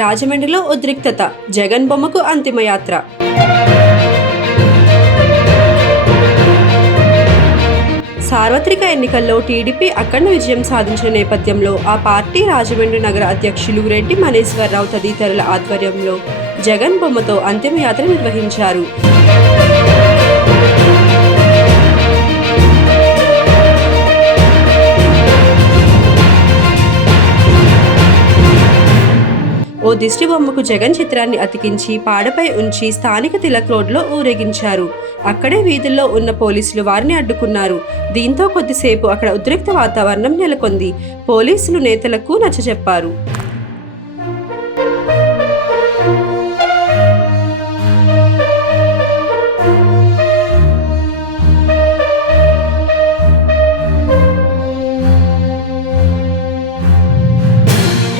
రాజమండ్రిలో ఉద్రిక్తత. జగన్ బొమ్మకు అంతిమయాత్ర సార్వత్రిక ఎన్నికల్లో టీడీపీ అఖండ విజయం సాధించిన నేపథ్యంలో ఆ పార్టీ రాజమండ్రి నగర అధ్యక్షులు రెడ్డి మనేశ్వరరావు తదితరుల ఆధ్వర్యంలో జగన్ బొమ్మతో అంతిమయాత్ర నిర్వహించారు. ఓ దిష్టి బొమ్మకు జగన్ చిత్రాన్ని అతికించి పాడపై ఉంచి స్థానిక తిలక్ రోడ్లో ఊరేగించారు. అక్కడే వీధుల్లో ఉన్న పోలీసులు వారిని అడ్డుకున్నారు. దీంతో కొద్దిసేపు అక్కడ ఉద్రిక్త వాతావరణం నెలకొంది. పోలీసులు నేతలకు నచ్చజెప్పారు.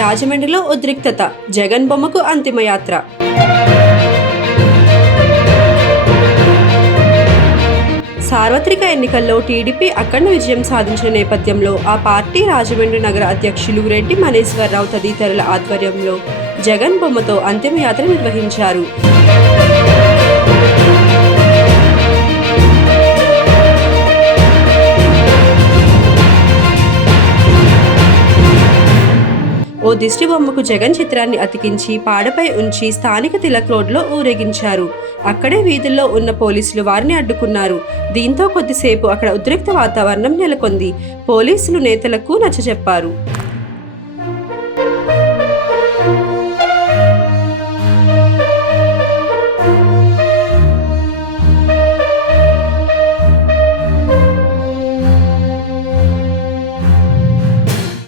రాజమండ్రిలో ఉద్రిక్తత. జగన్ బొమ్మకు అంతిమయాత్ర సార్వత్రిక ఎన్నికల్లో టీడీపీ అఖండ విజయం సాధించిన నేపథ్యంలో ఆ పార్టీ రాజమండ్రి నగర అధ్యక్షులు రెడ్డి మనేశ్వరరావు తదితరుల ఆధ్వర్యంలో జగన్ బొమ్మతో అంతిమయాత్ర నిర్వహించారు. ఓ దిష్టి బొమ్మకు జగన్ చిత్రాన్ని అతికించి పాడపై ఉంచి స్థానిక తిలక్ రోడ్లో ఊరేగించారు. అక్కడే వీధుల్లో ఉన్న పోలీసులు వారిని అడ్డుకున్నారు. దీంతో కొద్దిసేపు అక్కడ ఉద్రిక్త వాతావరణం నెలకొంది. పోలీసులు నేతలకు నచ్చజెప్పారు.